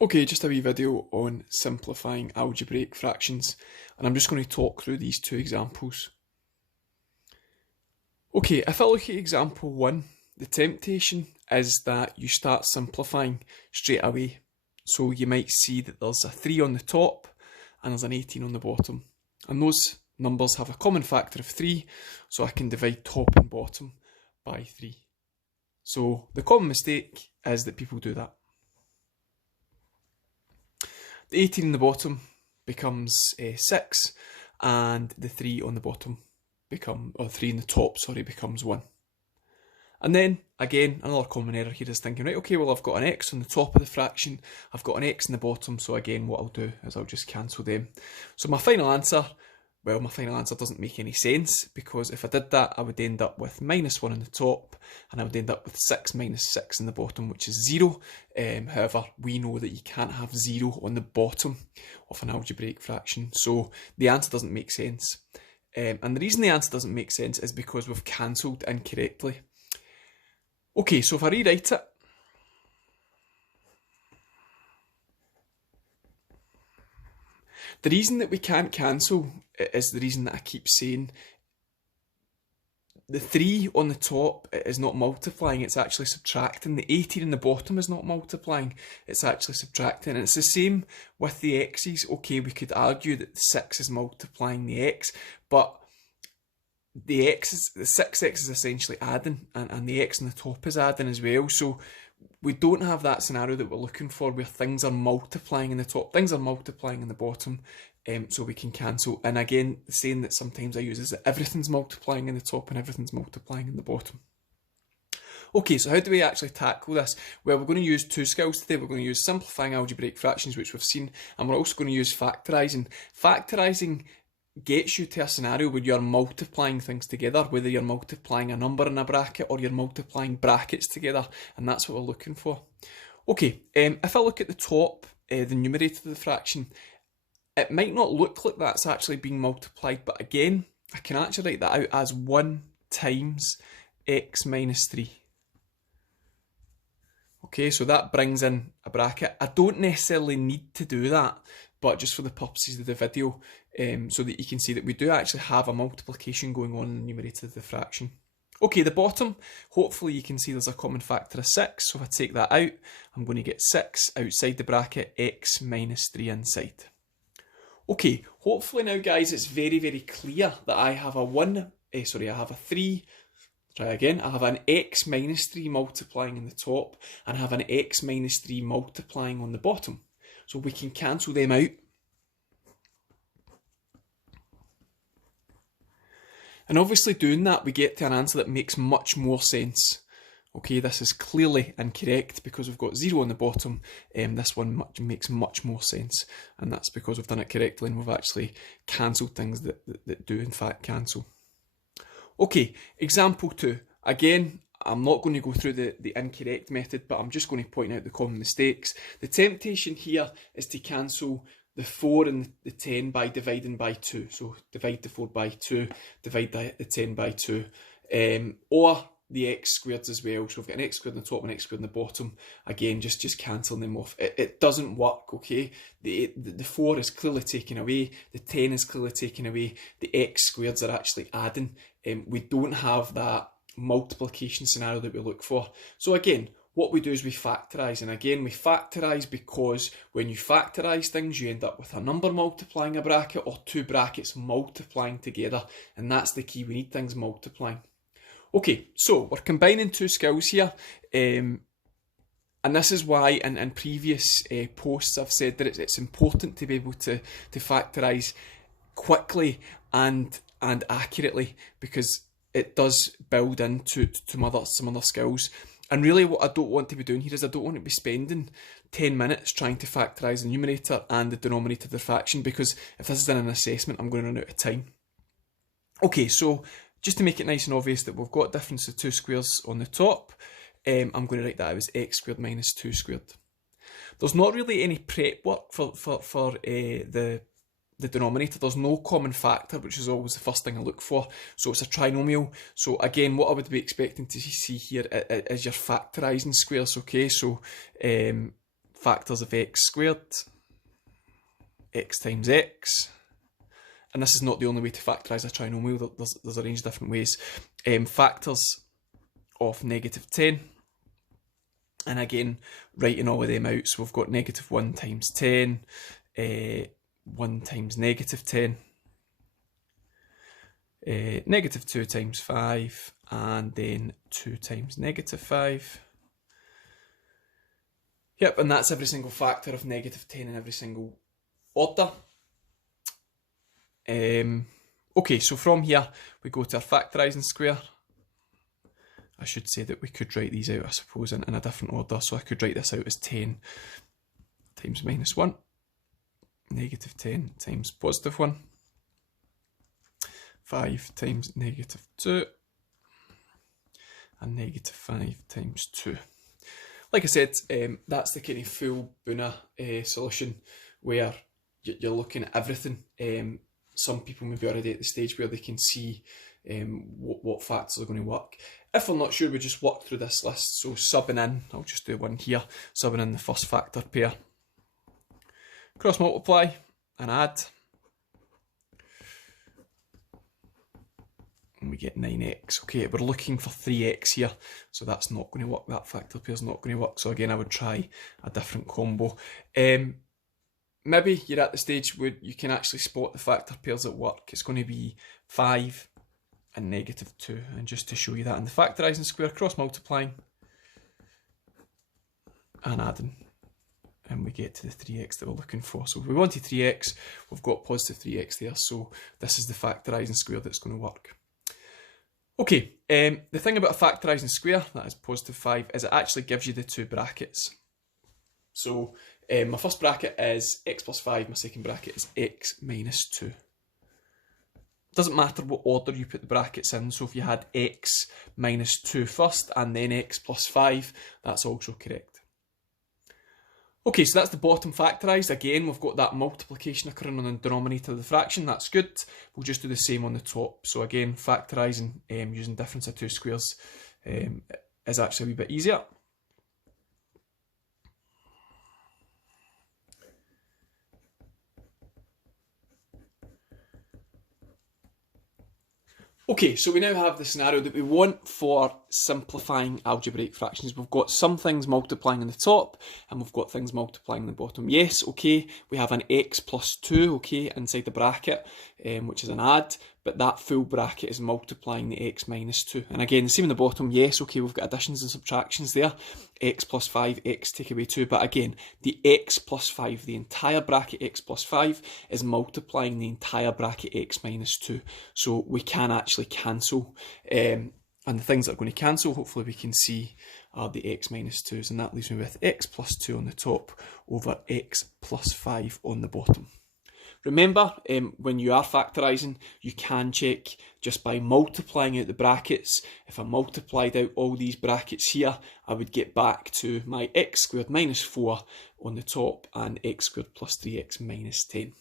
Okay, just a wee video on simplifying algebraic fractions, and I'm just going to talk through these two examples. Okay, if I look at example 1, the temptation is that you start simplifying straight away. So you might see that there's a 3 on the top and there's an 18 on the bottom. And those numbers have a common factor of 3, so I can divide top and bottom by 3. So the common mistake is that people do that. The 18 on the bottom becomes 6, and the 3 on the bottom or 3 in the top, becomes 1. And then, again, another common error here is thinking, right, okay, well, I've got an x on the top of the fraction, I've got an x in the bottom, so again, what I'll do is I'll just cancel them. So my final answer doesn't make any sense, because if I did that, I would end up with -1 on the top, and I would end up with 6 minus 6 in the bottom, which is 0. However, we know that you can't have 0 on the bottom of an algebraic fraction, so the answer doesn't make sense. And the reason the answer doesn't make sense is because we've cancelled incorrectly. Okay, so if I rewrite it, the reason that we can't cancel is the reason that I keep saying. The 3 on the top is not multiplying, it's actually subtracting. The 18 in the bottom is not multiplying, it's actually subtracting. And it's the same with the x's. Okay, we could argue that the 6 is multiplying the x, but the 6x is essentially adding, and the x on the top is adding as well. So we don't have that scenario that we're looking for, where things are multiplying in the top, things are multiplying in the bottom, so we can cancel. And again, the saying that sometimes I use is that everything's multiplying in the top and everything's multiplying in the bottom. Okay, so how do we actually tackle this? Well, we're going to use two skills today. We're going to use simplifying algebraic fractions, which we've seen, and we're also going to use factorising. Factorising gets you to a scenario where you're multiplying things together, whether you're multiplying a number in a bracket or you're multiplying brackets together, and that's what we're looking for. Okay, if I look at the top, the numerator of the fraction, it might not look like that's actually being multiplied, but again, I can actually write that out as 1 times x minus 3. Okay, so that brings in a bracket. I don't necessarily need to do that, but just for the purposes of the video, so that you can see that we do actually have a multiplication going on in the numerator of the fraction. Okay, the bottom, hopefully you can see there's a common factor of 6, so if I take that out, I'm going to get 6 outside the bracket, x minus 3 inside. Okay, hopefully now guys it's very, very clear that I have a 3, try again, I have an x minus 3 multiplying in the top, and I have an x minus 3 multiplying on the bottom. So we can cancel them out. And obviously doing that, we get to an answer that makes much more sense. Okay, this is clearly incorrect because we've got 0 on the bottom. This one makes much more sense, and that's because we've done it correctly and we've actually cancelled things that do in fact cancel. Okay, example 2. Again, I'm not going to go through the incorrect method, but I'm just going to point out the common mistakes. The temptation here is to cancel the 4 and the 10 by dividing by 2. So divide the 4 by 2, divide the 10 by 2, or the x squared as well. So we've got an x squared on the top and an x squared on the bottom. Again, just cancelling them off. It doesn't work, okay? The 4 is clearly taken away, the 10 is clearly taken away, the x squareds are actually adding. We don't have that multiplication scenario that we look for. So again, what we do is we factorise, and again we factorise because when you factorise things you end up with a number multiplying a bracket or two brackets multiplying together, and that's the key. We need things multiplying. Okay, so we're combining two skills here, and this is why in previous posts I've said that it's important to be able to factorise quickly and accurately, because it does build into some other skills. And really what I don't want to be doing here is I don't want to be spending 10 minutes trying to factorise the numerator and the denominator of the fraction, because if this is in an assessment I'm going to run out of time. Okay, so just to make it nice and obvious that we've got a difference of 2 squares on the top, I'm going to write that out as x squared minus 2 squared. There's not really any prep work for the denominator. There's no common factor, which is always the first thing I look for. So it's a trinomial. So again, what I would be expecting to see here is your factorising squares, okay? So factors of x squared, x times x. And this is not the only way to factorise a trinomial, there's a range of different ways. Factors of negative 10. And again, writing all of them out, so we've got negative 1 times 10, 1 times negative 10, negative 2 times 5, and then 2 times negative 5. Yep, and that's every single factor of negative 10 in every single order. Okay, so from here we go to our factorising square. I should say that we could write these out, I suppose, in a different order. So I could write this out as 10 times minus 1, negative 10 times positive 1, 5 times negative 2, and negative 5 times 2. Like I said, that's the kind of full Buna solution where you're looking at everything. Some people may be already at the stage where they can see what factors are going to work. If I'm not sure, we just work through this list. So subbing in, I'll just do one here, subbing in the first factor pair. Cross multiply and add. And we get 9x. Okay, we're looking for 3x here, so that's not going to work. That factor pair is not going to work. So again, I would try a different combo. Maybe you're at the stage where you can actually spot the factor pairs at work. It's going to be 5 and negative 2. And just to show you that in the factorising square, cross multiplying and adding. And we get to the 3x that we're looking for. So if we wanted 3x, we've got positive 3x there. So this is the factorising square that's going to work. Okay, the thing about a factorising square, that is positive 5, is it actually gives you the two brackets. So my first bracket is x plus 5, my second bracket is x minus 2. Doesn't matter what order you put the brackets in, so if you had x minus 2 first and then x plus 5, that's also correct. Okay, so that's the bottom factorised. Again, we've got that multiplication occurring on the denominator of the fraction, that's good. We'll just do the same on the top. So again, factorising using difference of two squares is actually a wee bit easier. Okay, so we now have the scenario that we want for simplifying algebraic fractions. We've got some things multiplying on the top, and we've got things multiplying on the bottom. Yes, okay, we have an x plus 2, okay, inside the bracket, which is an add, but that full bracket is multiplying the x minus 2. And again, the same in the bottom, yes, okay, we've got additions and subtractions there. X plus 5, x take away 2, but again, the x plus 5, the entire bracket x plus 5 is multiplying the entire bracket x minus 2. So we can actually cancel, and the things that are going to cancel, hopefully we can see, are the x minus 2s, and that leaves me with x plus 2 on the top over x plus 5 on the bottom. Remember, when you are factorising, you can check just by multiplying out the brackets. If I multiplied out all these brackets here, I would get back to my x squared minus 4 on the top and x squared plus 3x minus 10.